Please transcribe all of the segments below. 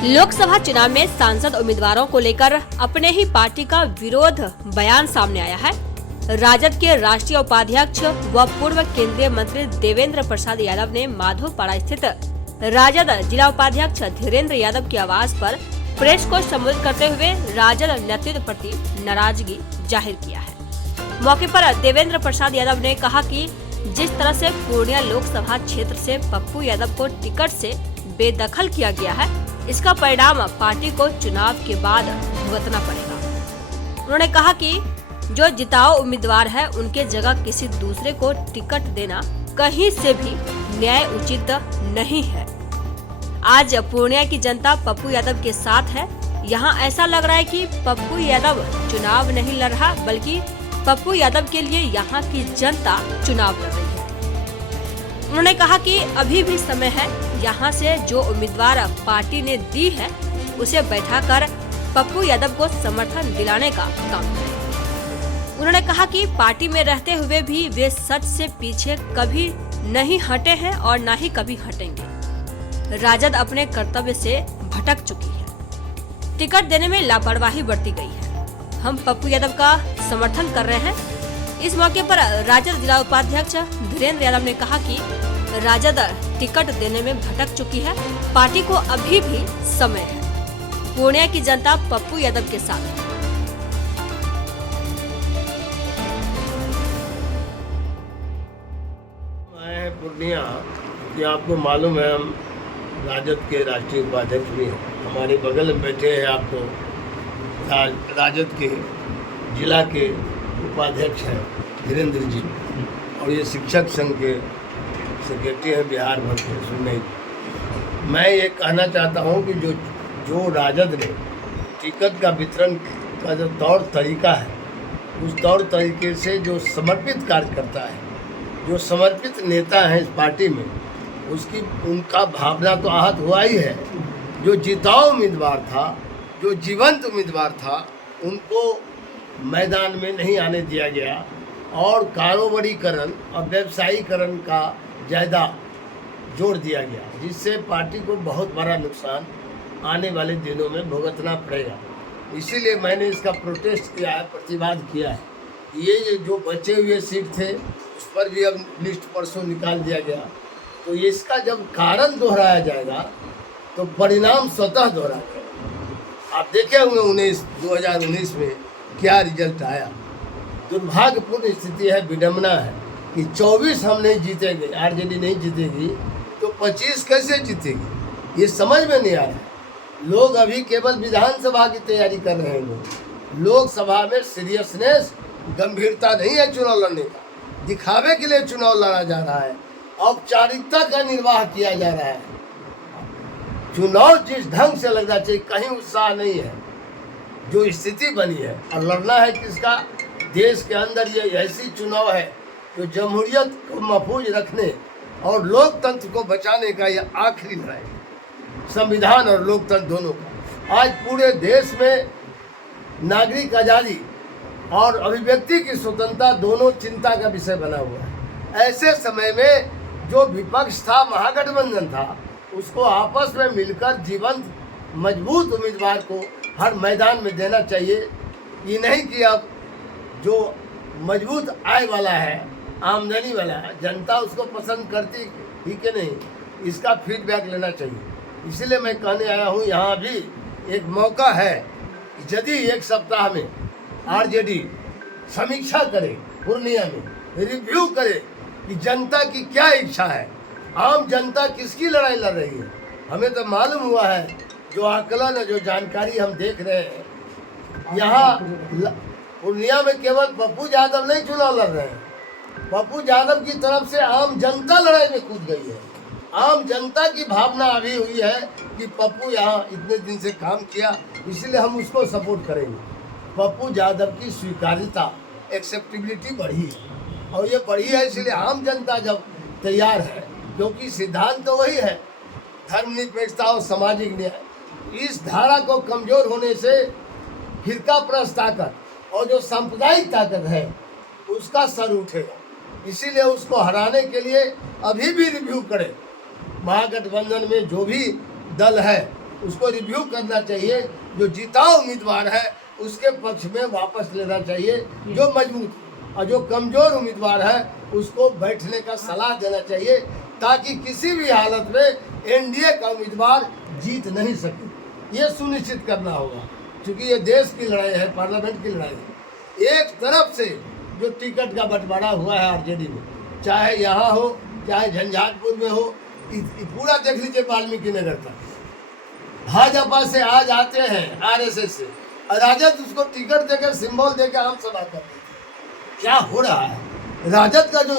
लोकसभा चुनाव में सांसद उम्मीदवारों को लेकर अपने ही पार्टी का विरोध बयान सामने आया है। राजद के राष्ट्रीय उपाध्यक्ष व पूर्व केंद्रीय मंत्री देवेंद्र प्रसाद यादव ने माधोपाड़ा स्थित राजद जिला उपाध्यक्ष धीरेन्द्र यादव की आवास पर प्रेस को संबोधित करते हुए राजद नेतृत्व प्रति नाराजगी जाहिर किया है। मौके पर देवेंद्र प्रसाद यादव ने कहा कि जिस तरह से पूर्णिया लोकसभा क्षेत्र से पप्पू यादव को टिकट से बेदखल किया गया है, इसका परिणाम पार्टी को चुनाव के बाद भुगतना पड़ेगा। उन्होंने कहा कि जो जिताऊ उम्मीदवार है उनके जगह किसी दूसरे को टिकट देना कहीं से भी न्याय उचित नहीं है। आज पूर्णिया की जनता पप्पू यादव के साथ है। यहाँ ऐसा लग रहा है कि पप्पू यादव चुनाव नहीं लड़ रहा, बल्कि पप्पू यादव के लिए यहाँ की जनता चुनाव लड़ रही है। उन्होंने कहा कि अभी भी समय है, यहाँ से जो उम्मीदवार पार्टी ने दी है उसे बैठाकर पप्पू यादव को समर्थन दिलाने का काम करें। उन्होंने कहा कि पार्टी में रहते हुए भी वे सच से पीछे कभी नहीं हटे हैं और न ही कभी हटेंगे। राजद अपने कर्तव्य से भटक चुकी है, टिकट देने में लापरवाही बरती गई है। हम पप्पू यादव का समर्थन कर रहे हैं। इस मौके पर राजद जिला उपाध्यक्ष धीरेन्द्र यादव ने कहा कि राजद टिकट देने में भटक चुकी है, पार्टी को अभी भी समय है। पूर्णिया की जनता पप्पू यादव के साथ है। मैं पूर्णिया कि आपको मालूम है, हम राजद के राष्ट्रीय उपाध्यक्ष भी हैं। हमारे बगल में बैठे हैं आपको राजद के जिला के उपाध्यक्ष हैं धीरेन्द्र जी, और ये शिक्षक संघ के सेक्रेटरी हैं बिहार भर के सुनने। मैं ये कहना चाहता हूँ कि जो राजद ने टिकट का वितरण का जो तौर तरीका है, उस तौर तरीके से जो समर्पित कार्यकर्ता है, जो समर्पित नेता हैं इस पार्टी में, उनका भावना तो आहत हुआ ही है। जो जिताऊ उम्मीदवार था, जो जीवंत उम्मीदवार था, उनको मैदान में नहीं आने दिया गया और कारोबारीकरण और व्यवसायीकरण का ज़्यादा जोर दिया गया, जिससे पार्टी को बहुत बड़ा नुकसान आने वाले दिनों में भुगतना पड़ेगा। इसीलिए मैंने इसका प्रोटेस्ट किया है, प्रतिवाद किया है। ये जो बचे हुए सीट थे उस पर भी अब लिस्ट परसों निकाल दिया गया, तो इसका जब कारण दोहराया जाएगा तो परिणाम स्वतः दोहराएगा। आप देखे होंगे 2019 में क्या रिजल्ट आया। दुर्भाग्यपूर्ण स्थिति है, विडम्बना है कि 24 हम नहीं जीतेंगे, आरजेडी नहीं जीतेगी तो 25 कैसे जीतेगी, ये समझ में नहीं आ रहा। लोग अभी केवल विधानसभा की तैयारी कर रहे हैं। लोकसभा में सीरियसनेस, गंभीरता नहीं है चुनाव लड़ने का। दिखावे के लिए चुनाव लड़ा जा रहा है, औपचारिकता का निर्वाह किया जा रहा है। चुनाव जिस ढंग से लगना चाहिए, कहीं उत्साह नहीं है। जो स्थिति बनी है और लड़ना है किसका, देश के अंदर ये ऐसी चुनाव है जो जमहूरियत को महफूज रखने और लोकतंत्र को बचाने का ये आखिरी लड़ाई है। संविधान और लोकतंत्र दोनों का आज पूरे देश में नागरिक आज़ादी और अभिव्यक्ति की स्वतंत्रता दोनों चिंता का विषय बना हुआ है। ऐसे समय में जो विपक्ष था, महागठबंधन था, उसको आपस में मिलकर जीवंत मजबूत उम्मीदवार को हर मैदान में देना चाहिए। ये नहीं कि अब जो मजबूत आय वाला है, आमदनी वाला है, जनता उसको पसंद करती ही कि नहीं, इसका फीडबैक लेना चाहिए। इसलिए मैं कहने आया हूँ, यहाँ भी एक मौका है कि यदि एक सप्ताह में आरजेडी समीक्षा करे, पूर्णिया में रिव्यू करे कि जनता की क्या इच्छा है, आम जनता किसकी लड़ाई लड़ रही है। हमें तो मालूम हुआ है, जो आकलन है, जो जानकारी हम देख रहे हैं, यहाँ पूर्णिया में केवल पप्पू यादव नहीं चुनाव लड़ रहे हैं, पप्पू यादव की तरफ से आम जनता लड़ाई में कूद गई है। आम जनता की भावना अभी हुई है कि पप्पू यहाँ इतने दिन से काम किया, इसलिए हम उसको सपोर्ट करेंगे। पप्पू यादव की स्वीकार्यता, एक्सेप्टेबिलिटी बढ़ी, और ये बढ़ी है इसलिए आम जनता जब तैयार है, क्योंकि सिद्धांत तो वही है, धर्मनिरपेक्षता और सामाजिक न्याय। इस धारा को कमजोर होने से फिरका प्रस्त ताकत और जो सांप्रदायिक ताकत है उसका सर उठेगा। इसीलिए उसको हराने के लिए अभी भी रिव्यू करें। महागठबंधन में जो भी दल है उसको रिव्यू करना चाहिए। जो जीता उम्मीदवार है उसके पक्ष में वापस लेना चाहिए जो मजबूत, और जो कमज़ोर उम्मीदवार है उसको बैठने का सलाह देना चाहिए, ताकि किसी भी हालत में एनडीए का उम्मीदवार जीत नहीं सके। ये सुनिश्चित करना होगा, क्योंकि ये देश की लड़ाई है, पार्लियामेंट की लड़ाई है। एक तरफ से जो टिकट का बंटवारा हुआ है आरजेडी में, चाहे यहाँ हो चाहे झंझारपुर में हो, पूरा देख लीजिए वाल्मीकि नगर का। भाजपा से आज आते हैं आरएसएस से, और राजद उसको टिकट देकर सिंबल देकर आम सभा कर देते। क्या हो रहा है? राजद का जो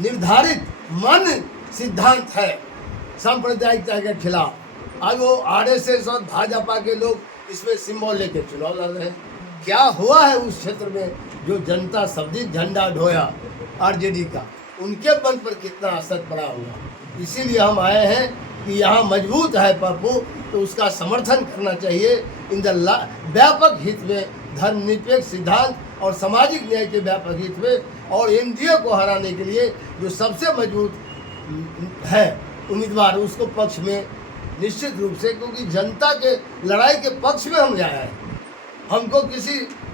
निर्धारित मन सिद्धांत है सांप्रदायिकता के खिलाफ, अब वो आरएसएस और भाजपा के लोग इसमें सिंबल लेके चुनाव लड़ रहे हैं। क्या हुआ है उस क्षेत्र में जो जनता शब्दित झंडा ढोया आरजेडी का, उनके मन पर कितना असर पड़ा होगा। इसीलिए हम आए हैं कि यहाँ मजबूत है पप्पू, तो उसका समर्थन करना चाहिए इन द व्यापक हित में, धर्मनिरपेक्ष सिद्धांत और सामाजिक न्याय के व्यापक हित में, और एनडीए को हराने के लिए जो सबसे मजबूत है उम्मीदवार उसको पक्ष में निश्चित रूप से, क्योंकि जनता के लड़ाई के पक्ष में हम आए हैं। हमको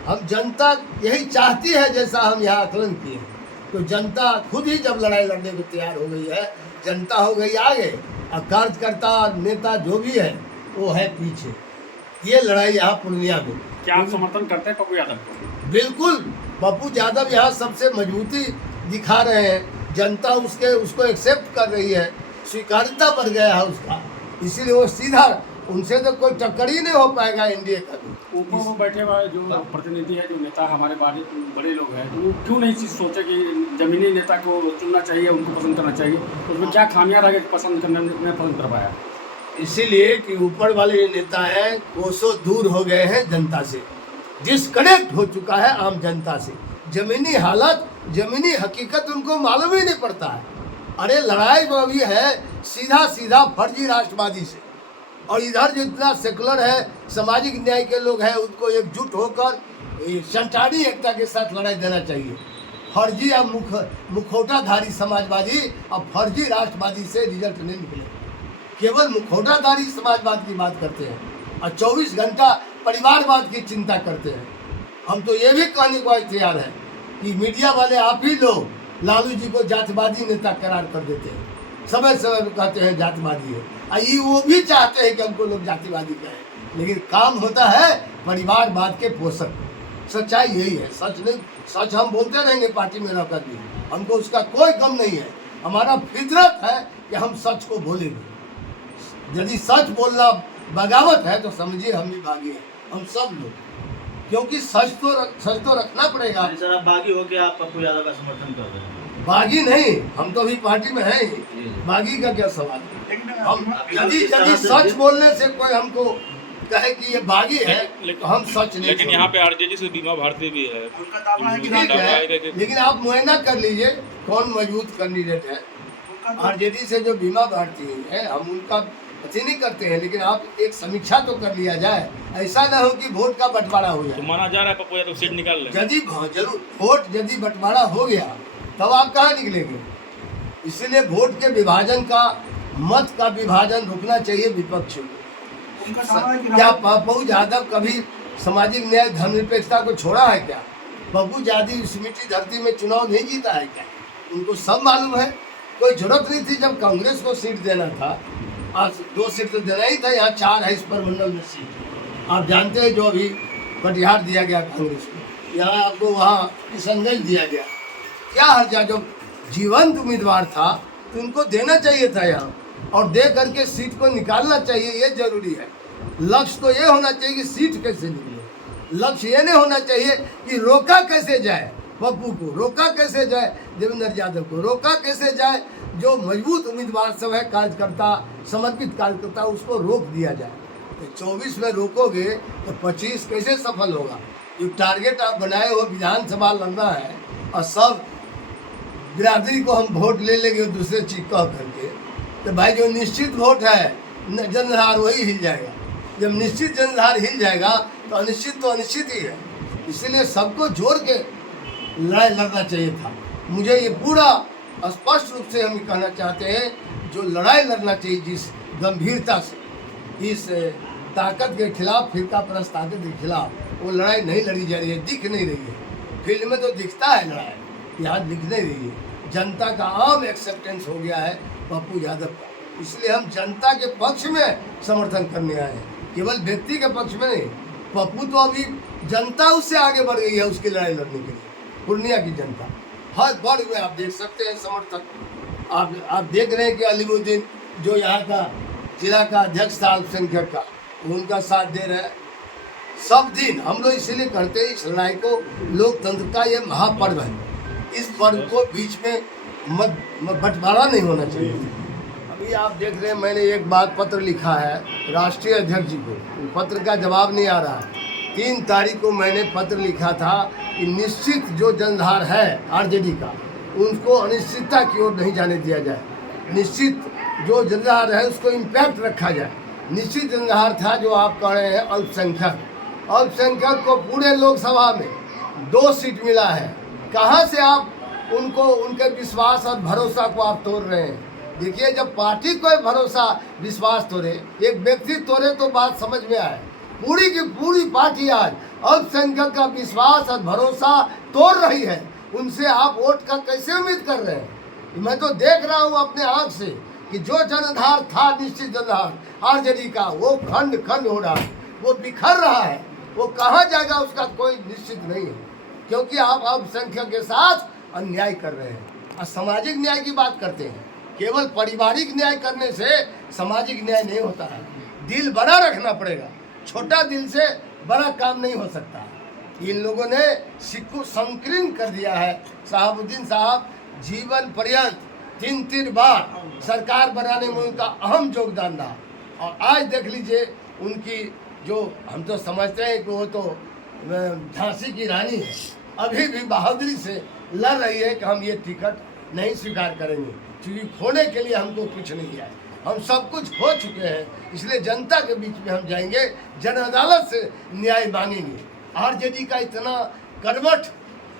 हम जनता यही चाहती है जैसा हम यहाँ आकलन किए, तो जनता खुद ही जब लड़ाई लड़ने को तैयार हो गई है, जनता हो गई आगे, और कार्यकर्ता नेता जो भी है वो है पीछे। ये लड़ाई यहाँ पूर्णिया में। क्या आप समर्थन करते हैं पप्पू यादव को? बिल्कुल, पप्पू यादव यहाँ सबसे मजबूती दिखा रहे हैं, जनता उसको एक्सेप्ट कर रही है, स्वीकार्यता बढ़ गया है उसका, इसीलिए वो सीधा, उनसे तो कोई टक्कर ही नहीं हो पाएगा एनडीए का। ऊपर वो बैठे हुए जो प्रतिनिधि है, जो नेता हमारे बड़े लोग हैं, तो वो क्यों नहीं चीज़ सोचे कि जमीनी नेता को चुनना चाहिए, उनको पसंद करना चाहिए? उसमें क्या खामियां रह गई पसंद करने में पसंद कर पाया? इसीलिए कि ऊपर वाले नेता हैं कोसों दूर हो गए हैं जनता से, डिस्कनेक्ट हो चुका है आम जनता से। जमीनी हालत, जमीनी हकीकत उनको मालूम ही नहीं पड़ता है। अरे लड़ाई जो अभी है सीधा फर्जी राष्ट्रवादी से, और इधर जितना सेकुलर है, सामाजिक न्याय के लोग हैं, उनको एकजुट होकर संचारी एकता के साथ लड़ाई देना चाहिए। फर्जी या मुखौटाधारी समाजवादी और फर्जी राष्ट्रवादी से रिजल्ट नहीं निकले। केवल मुखौटाधारी समाजवाद की बात करते हैं और 24 घंटा परिवारवाद की चिंता करते हैं। हम तो ये भी कहने को तैयार है कि मीडिया वाले आप ही लोग लालू जी को जातिवादी नेता करार कर देते हैं, समय समय पर कहते हैं जातिवादी है, ये वो भी चाहते हैं कि हमको लोग जातिवादी कहें, लेकिन काम होता है परिवारवाद के पोषक। सच्चाई यही है, सच नहीं, सच हम बोलते रहेंगे पार्टी में रहकर भी, हमको उसका कोई गम नहीं है। हमारा फितरत है कि हम सच को बोलेंगे। यदि सच बोलना बगावत है तो समझिए हम भी बागी हैं, हम सब लोग, क्योंकि सच तो रखना पड़ेगा। सर आप बागी हो के आप पप्पू यादव का समर्थन कर रहे हैं? बागी नहीं, हम तो अभी पार्टी में हैं ही, बागी का क्या सवाल है। हम यदि सच बोलने से कोई हमको कहे कि ये बागी है तो हम सच नहीं। लेकिन यहाँ पे आरजेडी से बीमा भारती भी है, ठीक है, लेकिन आप मुआयना कर लीजिए कौन मजबूत कैंडिडेट है। आरजेडी से जो बीमा भारती है हम उनका अति नहीं करते हैं, लेकिन आप एक समीक्षा तो कर लिया जाए, ऐसा ना हो कि वोट का बंटवारा हो तो जाए। माना जा रहा है पप्पू यादव सीट निकाल लें। यदि जरूर वोट यदि बंटवारा हो गया तब आप कहाँ निकलेंगे। इसलिए वोट के विभाजन का, मत का विभाजन रुकना चाहिए विपक्ष को। क्या पप्पू यादव कभी सामाजिक न्याय धर्मनिरपेक्षता को छोड़ा है क्या? पप्पू यादव इस मिट्टी धरती में चुनाव नहीं जीता है क्या? उनको सब मालूम है। कोई जरूरत नहीं थी जब कांग्रेस को सीट देना था, आज 2 सीट तो देना ही था, यहाँ 4 है इस परमंडल में सीट। आप जानते हैं जो अभी कटिहार दिया गया कांग्रेस को, यहाँ आपको वहाँ किशनगंज दिया गया। क्या हर्जा, जो जीवंत उम्मीदवार था तो उनको देना चाहिए था यहाँ, और दे करके सीट को निकालना चाहिए, ये जरूरी है। लक्ष्य तो ये होना चाहिए कि सीट कैसे निकले, लक्ष्य ये नहीं होना चाहिए कि रोका कैसे जाए पप्पू को, रोका कैसे जाए देवेंद्र यादव को, रोका कैसे जाए जो मजबूत उम्मीदवार सब है, कार्यकर्ता, समर्पित कार्यकर्ता, उसको रोक दिया जाए। तो 24 में रोकोगे तो 25 कैसे सफल होगा? जो टारगेट आप बनाए हो विधानसभा लड़ना है और सब बिरादरी को हम वोट ले लेंगे दूसरे चीज कह करके, तो भाई जो निश्चित वोट है जनधार वही हिल जाएगा। जब निश्चित जनधार हिल जाएगा तो अनिश्चित ही है। इसीलिए सबको जोड़ के लड़ाई लड़ना चाहिए था। मुझे ये पूरा स्पष्ट रूप से हम कहना चाहते हैं, जो लड़ाई लड़ना चाहिए जिस गंभीरता से, इस ताकत के खिलाफ, फिरका परस्त ताकत के खिलाफ वो लड़ाई नहीं लड़ी जा रही है, दिख नहीं रही है। फील्ड में तो दिखता है लड़ाई, यहाँ दिख नहीं रही है। जनता का आम एक्सेप्टेंस हो गया है पप्पू यादव का, इसलिए हम जनता के पक्ष में समर्थन करने आए हैं, केवल व्यक्ति के पक्ष में नहीं। पप्पू तो अभी जनता उससे आगे बढ़ गई है उसकी लड़ाई लड़ने के लिए। पूर्णिया की जनता हर वर्ग में आप देख सकते हैं समर्थक। आप देख रहे हैं कि अलीमुद्दीन जो यहाँ का जिला का अध्यक्ष था अल्पसंख्यक का, उनका साथ दे रहे हैं सब दिन। हम लोग इसीलिए करते हैं इस लड़ाई को, लोकतंत्र का ये महापर्व है, इस पर्व को बीच में बंटवारा नहीं होना चाहिए। अभी आप देख रहे हैं मैंने एक बात पत्र लिखा है राष्ट्रीय अध्यक्ष जी को, पत्र का जवाब नहीं आ रहा है। 3 तारीख को मैंने पत्र लिखा था कि निश्चित जो जनधार है आरजेडी का, उनको अनिश्चितता की ओर नहीं जाने दिया जाए। निश्चित जो जनधार है उसको इम्पैक्ट रखा जाए। निश्चित जनधार था जो आप कह रहे हैं अल्पसंख्यक, अल्पसंख्यक को पूरे लोकसभा में 2 सीट मिला है। कहाँ से आप उनको उनके विश्वास और भरोसा को आप तोड़ रहे हैं? देखिए, जब पार्टी कोई भरोसा विश्वास तोड़े, एक व्यक्ति तोड़े तो बात समझ में आए। पूरी की पूरी पार्टी आज अल्पसंख्यक का विश्वास और भरोसा तोड़ रही है। उनसे आप वोट का कैसे उम्मीद कर रहे हैं? मैं तो देख रहा हूँ अपने आँख से कि जो जनधार था, निश्चित जनधार आरजेडी का, वो खंड खंड हो रहा है, वो बिखर रहा है। वो कहाँ जाएगा उसका कोई निश्चित नहीं है, क्योंकि आप अल्पसंख्यक के साथ अन्याय कर रहे हैं। और सामाजिक न्याय की बात करते हैं, केवल पारिवारिक न्याय करने से सामाजिक न्याय नहीं होता है। दिल बड़ा रखना पड़ेगा, छोटा दिल से बड़ा काम नहीं हो सकता। इन लोगों ने सिक्को संकीर्ण कर दिया है। शहाबुद्दीन साहब जीवन पर्यंत 3 बार सरकार बनाने में उनका अहम योगदान रहा, और आज देख लीजिए उनकी जो, हम तो समझते हैं कि वो तो झांसी की रानी है, अभी भी बहादुरी से लड़ रही है कि हम ये टिकट नहीं स्वीकार करेंगे, क्योंकि खोने के लिए हमको कुछ नहीं है, हम सब कुछ खो चुके हैं। इसलिए जनता के बीच में हम जाएंगे, जन अदालत से न्याय मांगेंगे। आरजेडी का इतना कर्मठ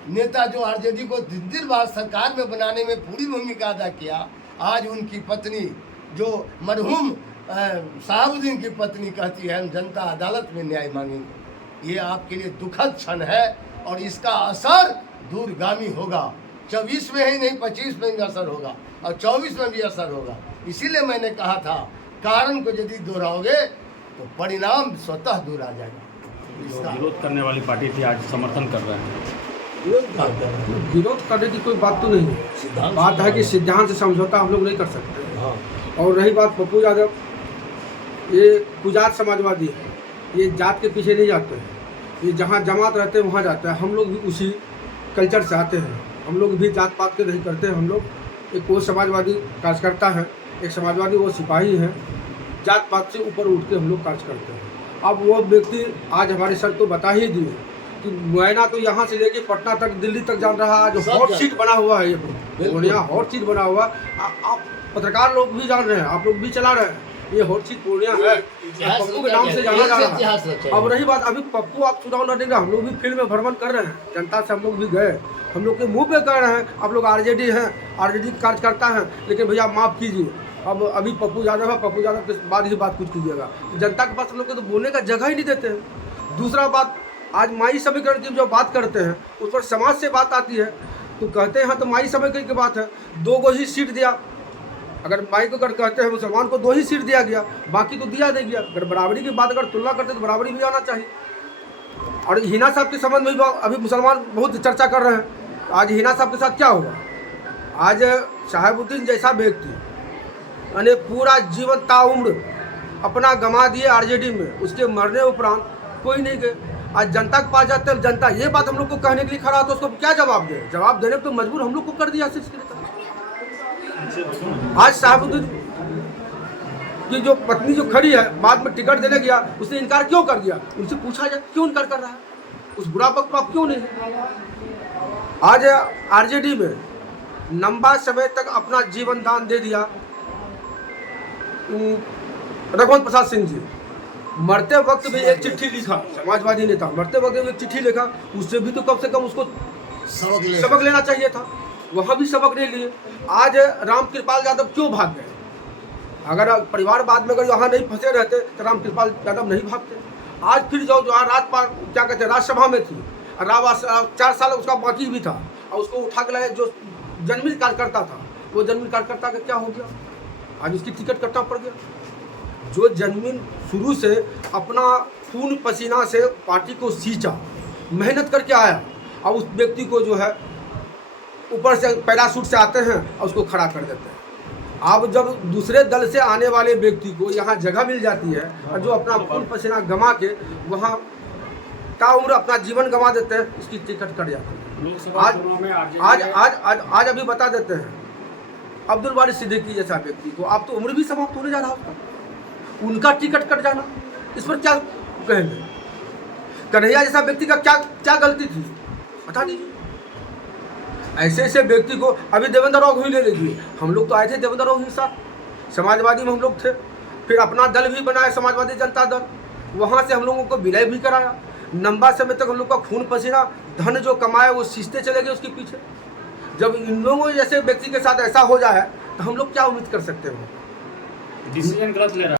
नेता जो आरजेडी को 3 बार सरकार में बनाने में पूरी भूमिका अदा किया, आज उनकी पत्नी जो मरहूम शहाबुद्दीन की पत्नी कहती है हम जनता अदालत में न्याय मांगेंगे। ये आपके लिए दुखद क्षण है और इसका असर दूरगामी होगा। 24 में ही नहीं, 25 में भी असर होगा और 24 में भी असर होगा। इसीलिए मैंने कहा था, कारण को यदि दोहराओगे तो परिणाम स्वतः दूर आ जाएगा। विरोध करने वाली पार्टी थी, आज समर्थन कर रहे हैं। विरोध करने की कोई बात तो नहीं है, बात है कि सिद्धांत से समझौता हम लोग नहीं कर सकते। हाँ। और रही बात पप्पू यादव, ये कुजात समाजवादी है, ये जात के पीछे नहीं जाते हैं, ये जहाँ जमात रहते हैं वहाँ जाते हैं। हम लोग भी उसी कल्चर से आते हैं, हम लोग भी जात पात के नहीं करते हैं। हम लोग एक वो समाजवादी कार्यकर्ता है, एक समाजवादी वो सिपाही है, जात पात से ऊपर उठ के हम लोग कार्य करते हैं। अब वो व्यक्ति आज हमारे सर तो बता ही दिए कि मुआयना तो यहाँ से लेके पटना तक, दिल्ली तक जान रहा है। जो हॉट सीट बना हुआ है, ये पूर्णिया हॉट सीट बना हुआ है। आप पत्रकार लोग भी जान रहे हैं, आप लोग भी चला रहे हैं, ये हॉट सीट पूर्णिया है, पप्पू के नाम से जाना जा रहा है। अब रही बात, अभी पप्पू आप चुनाव लड़ेंगे, हम लोग भी फील्ड में भ्रमण कर रहे हैं, जनता से हम लोग भी गए, हम लोग के मुंह पे कह रहे हैं आप लोग आरजेडी हैं, आरजेडी कार्यकर्ता हैं, लेकिन भैया माफ़ कीजिए, अब अभी पप्पू यादव है, पप्पू यादव के बाद ही बात कुछ कीजिएगा। जनता के पास हम लोग को तो बोलने का जगह ही नहीं देते हैं। दूसरा बात, आज माई समीकरण की जो बात करते हैं उस पर समाज से बात आती है तो कहते हैं तो माई समीकरण की बात है, 2 ही सीट दिया। अगर माई को अगर कहते हैं मुसलमान को 2 ही सीट दिया गया, बाकी तो दिया नहीं गया। अगर बराबरी की बात अगर तुलना करते तो बराबरी भी आना चाहिए। और हिना साहब के संबंध में अभी मुसलमान बहुत चर्चा कर रहे हैं, आज हिना साहब के साथ क्या हुआ? आज शहाबुद्दीन जैसा व्यक्ति यानी पूरा जीवन ताउम्र अपना गंवा दिए आरजेडी में, उसके मरने उपरांत कोई नहीं गए। आज जनता के पास जाते हैं, जनता ये बात हम लोग को कहने के लिए खड़ा तो उसको क्या जवाब दे? जवाब देने तो मजबूर हम लोग को कर दिया सिर्फ। आज शहाबुद्दीन की जो पत्नी जो खड़ी है, बाद में टिकट देने गया, उसने इनकार क्यों कर दिया? उनसे पूछा जाए क्यों इनकार कर रहा है? उस बुरा वक्त आप क्यों नहीं? आज आरजेडी में लंबा समय तक अपना जीवन दान दे दिया रघुवंश प्रसाद सिंह जी। मरते वक्त भी एक चिट्ठी लिखा, समाजवादी नेता मरते वक्त भी एक चिट्ठी लिखा, उससे भी तो कम से कम उसको सबक लेना चाहिए था, वहाँ भी सबक नहीं लिए। आज राम कृपाल यादव क्यों भाग गए? अगर परिवारवाद में अगर यहाँ नहीं फंसे रहते तो रामकृपाल यादव नहीं भागते। आज फिर जो है रात पार क्या कहते हैं राज्यसभा में थी, 4 साल उसका बाकी भी था और उसको उठा के लाए। जो जन्मिल कार्यकर्ता था वो जन्मिल कार्यकर्ता का क्या हो गया, आज उसकी टिकट कटना पड़ गया। जो जन्मिल शुरू से अपना खून पसीना से पार्टी को सींचा, मेहनत करके आया, और उस व्यक्ति को जो है ऊपर से पैराशूट से आते हैं और उसको खड़ा कर देते हैं। अब जब दूसरे दल से आने वाले व्यक्ति को यहाँ जगह मिल जाती है और जो अपना खून पसीना गंवा के वहाँ ताउम्र अपना जीवन गंवा देते हैं, उसकी टिकट कट जाती है। आज अभी बता देते हैं अब्दुल बारी सिद्दीकी जैसा व्यक्ति को, आप तो उम्र भी समाप्त होने जा रहा होगा, उनका टिकट कट जाना, इस पर क्या कहेंगे? कन्हैया जैसा व्यक्ति का क्या गलती थी बता दीजिए। ऐसे ऐसे व्यक्ति को अभी देवेंद्र राव ही ले लीजिए, हम लोग तो आए थे देवेंद्र राव के साथ, समाजवादी में हम लोग थे, फिर अपना दल भी बनाया समाजवादी जनता दल, वहाँ से हम लोगों को विलय भी कराया। लंबा समय तक हम लोग का खून पसीना धन जो कमाए वो सींचते चले गए उसके पीछे। जब इन लोगों जैसे व्यक्ति के साथ ऐसा हो जाए तो हम लोग क्या उम्मीद कर सकते हैं? डिसीजन गलत ले रहा है।